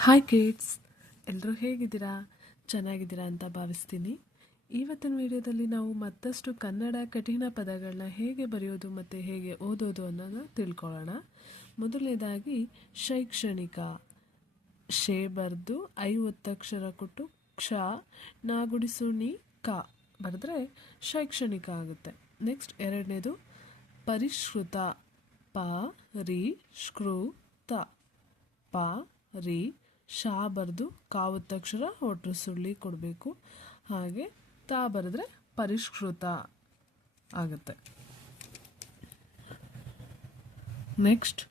Hi kids ಎಲ್ಲರೂ ಹೇಗಿದ್ದೀರಾ? ಚೆನ್ನಾಗಿದ್ದೀರಾ ಅಂತ ಭಾವಿಸ್ತೀನಿ. ಇವತ್ತಿನ ವಿಡಿಯೋದಲ್ಲಿ ನಾವು ಮತ್ತಷ್ಟು ಕನ್ನಡ ಕಠಿಣ ಪದಗಳನ್ನ ಹೇಗೆ ಬರೆಯೋದು ಮತ್ತು ಹೇಗೆ ಓದೋದು ಅನ್ನೋದನ್ನ ತಿಳ್ಕೊಳ್ಳೋಣ. ಮೊದಲನೇದಾಗಿ, ಶೈಕ್ಷಣಿಕ. ಶೇ ಬರೆದು ಐವತ್ತಕ್ಷರ ಕೊಟ್ಟು ಕ್ಷ ನಾಗುಡಿಸು ನಿ, ಕ ಬರೆದ್ರೆ ಶೈಕ್ಷಣಿಕ ಆಗುತ್ತೆ. ನೆಕ್ಸ್ಟ್ ಎರಡನೇದು ಪರಿಷ್ಕೃತ ಪ, ರಿ ಶ್ಕೃತ ಪ, ರಿ ಶಾ ಬರೆದು ಕಾವುತ್ತಕ್ಷರ ಒಟ್ಟು ಸುಳ್ಳಿ ಕೊಡಬೇಕು. ಹಾಗೆ ತಾ ಬರೆದ್ರೆ ಪರಿಷ್ಕೃತ ಆಗುತ್ತೆ. ನೆಕ್ಸ್ಟ್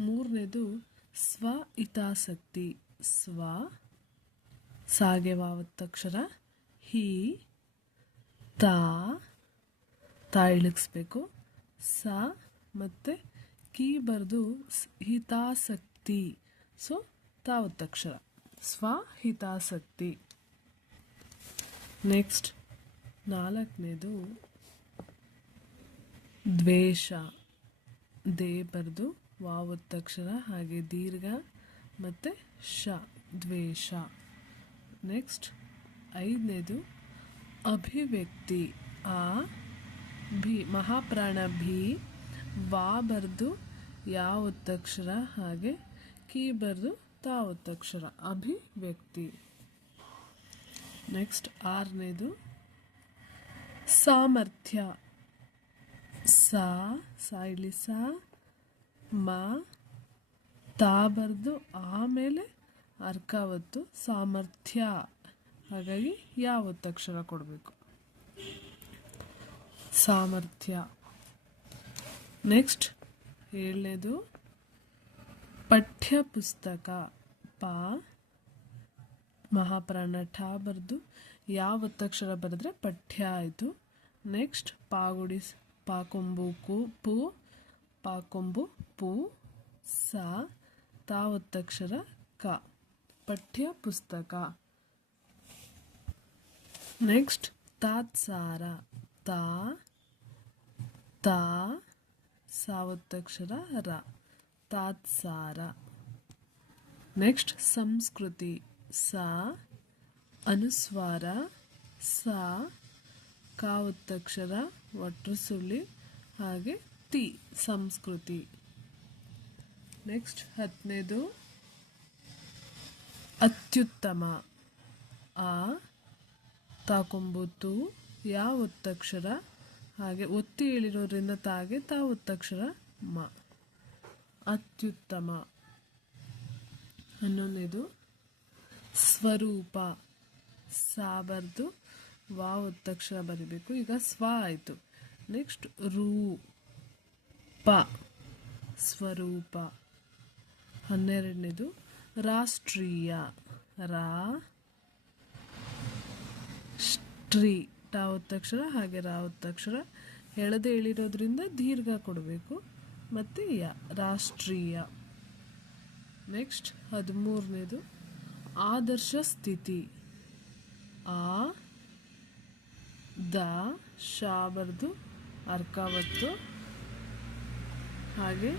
ಮೂರನೇದು ಸ್ವ ಹಿತಾಸಕ್ತಿ. ಸ್ವ ಸಾಗೆ ವಾವತ್ತಕ್ಷರ ಹಿ ತಾ ತಾ ಇಳಿಸ್ಬೇಕು. ಸ ಮತ್ತು ಕೀ ಬರೆದು ಹಿತಾಸಕ್ತಿ. ಸೊ ತಾವತ್ತಕ್ಷರ. ಸ್ವಹಿತಾಸಕ್ತಿ. ನೆಕ್ಸ್ಟ್, ನಾಲ್ಕನೇದು, ದ್ವೇಷ. ದೇ ಬರೆದು ವಾವತ್ತಕ್ಷರ ಹಾಗೆ ದೀರ್ಘ ಮತ್ತು ಶ, ದ್ವೇಷ. ನೆಕ್ಸ್ಟ್, ಐದನೇದು, ಅಭಿವ್ಯಕ್ತಿ. ಆ, ಭಿ, ಮಹಾಪ್ರಾಣ ಭಿ, ವಾ ಬರೆದು ಯಾವತ್ತಕ್ಷರ ಹಾಗೆ ಕೀ ಬರೆದು ತಾ ಒತ್ತಕ್ಷರ ಅಭಿವ್ಯಕ್ತಿ. ನೆಕ್ಸ್ಟ್ ಆರನೇದು, ಸಾಮರ್ಥ್ಯ. ಸಾ ಸಾ ಇಲ್ಲಿ ಸಾ, ಮ, ತಾ ಬರೆದು ಆಮೇಲೆ ಅರ್ಕಾವತ್ತು ಸಾಮರ್ಥ್ಯ. ಹಾಗಾಗಿ ಯಾವ ಒತ್ತಕ್ಷರ ಕೊಡಬೇಕು? ಸಾಮರ್ಥ್ಯ. ನೆಕ್ಸ್ಟ್ ಏಳನೇದು ಪಠ್ಯ ಪುಸ್ತಕ ಪ ಮಹಾಪ್ರಾಣ ಠ ಬರೆದು ಯಾವ ಒತ್ತಕ್ಷರ ಬರೆದ್ರೆ ಪಠ್ಯ ಆಯಿತು. ನೆಕ್ಸ್ಟ್ ಪಾಗುಡಿ ಪಾಕೊಂಬು ಕು, ಪು ಪಾಕೊಂಬು ಪು, ಸ ತಾ ಒತ್ತಕ್ಷರ ಕ. ಪಠ್ಯ ಪುಸ್ತಕ ನೆಕ್ಸ್ಟ್ ತಾತ್ಸಾರ, ತಾ ತಾ ಸಾವತ್ತಕ್ಷರ ರ. ತಾತ್ಸಾರ ನೆಕ್ಸ್ಟ್ ಸಂಸ್ಕೃತಿ. ಸ, ಅನುಸ್ವಾರ. ಸ, ಕಾವತ್ತಕ್ಷರ ಒಟ್ಟು ಸುಳ್ಳಿ, ಹಾಗೆ ತಿ, ಸಂಸ್ಕೃತಿ. ನೆಕ್ಸ್ಟ್ ಹತ್ತನೇದು ಅತ್ಯುತ್ತಮ. ಆ, ತಾಕೊಂಬುತ್ತು ಯಾವ ಒತ್ತಕ್ಷರ ಹಾಗೆ ಒತ್ತಿ ಹೇಳಿರೋದ್ರಿಂದ ತಾಗೆ ತಾ ಒತ್ತಕ್ಷರ ಮ. ಅತ್ಯುತ್ತಮ. ಹನ್ನೊಂದನೇದು ಸ್ವರೂಪ ಸಾ ಬರೆದು ವಾ ಒತ್ತಕ್ಷರ ಬರಿಬೇಕು. ಈಗ ಸ್ವ ಆಯಿತು. ನೆಕ್ಸ್ಟ್ ರೂಪ ಸ್ವರೂಪ. ಹನ್ನೆರಡನೇದು, ರಾಷ್ಟ್ರೀಯ, ರಾ ಸ್ಟ್ರೀ ಟಾ ಒತ್ತಕ್ಷರ ಹಾಗೆ ರಾ ಒತ್ತಕ್ಷರ ಎಳೆದೇ ಹೇಳಿರೋದ್ರಿಂದ ದೀರ್ಘ ಕೊಡಬೇಕು. ಮತ್ತು ಯ, ರಾಷ್ಟ್ರೀಯ. ನೆಕ್ಸ್ಟ್ ಹದಿಮೂರನೇದು, ಆದರ್ಶ ಸ್ಥಿತಿ. ಆ, ದ, ಶಾ ಬರೆದು ಅರ್ಕಾವತ್ತು ಹಾಗೆ,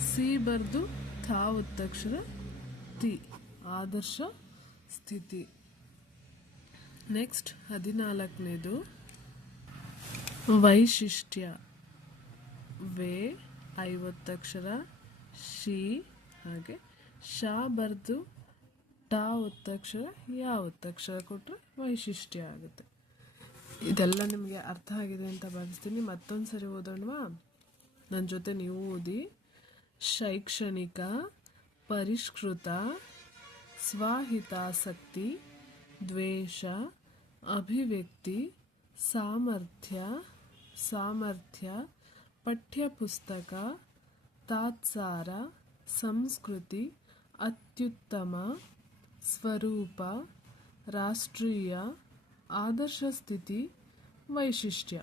ಸಿ ಬರೆದು ಥಾ ಒತ್ತಕ್ಷರ ತಿ, ಆದರ್ಶ ಸ್ಥಿತಿ. ನೆಕ್ಸ್ಟ್ ಹದಿನಾಲ್ಕನೇದು, ವೈಶಿಷ್ಟ್ಯ. ವೇ ಐವತ್ತಕ್ಷರ ಶಿ ಹಾಗೆ ಶಾ ಬರೆದು ಟಾ ಒತ್ತಕ್ಷರ ಯಾ ಒತ್ತಕ್ಷರ ಕೊಟ್ಟರೆ ವೈಶಿಷ್ಟ್ಯ ಆಗುತ್ತೆ. ಇದೆಲ್ಲ ನಿಮಗೆ ಅರ್ಥ ಆಗಿದೆ ಅಂತ ಭಾವಿಸ್ತೀನಿ. ಮತ್ತೊಂದು ಸರಿ ಓದೋಣವಾ? ನನ್ನ ಜೊತೆ ನೀವು ಓದಿ. ಶೈಕ್ಷಣಿಕ, ಪರಿಷ್ಕೃತ, ಸ್ವಹಿತಾಸಕ್ತಿ, ದ್ವೇಷ, ಅಭಿವ್ಯಕ್ತಿ, ಸಾಮರ್ಥ್ಯ ಸಾಮರ್ಥ್ಯ ಪಠ್ಯಪುಸ್ತಕ ತಾತ್ಸಾರ ಸಂಸ್ಕೃತಿ ಅತ್ಯುತ್ತಮ ಸ್ವರೂಪ ರಾಷ್ಟ್ರೀಯ ಆದರ್ಶ ಸ್ಥಿತಿ ವೈಶಿಷ್ಟ್ಯ.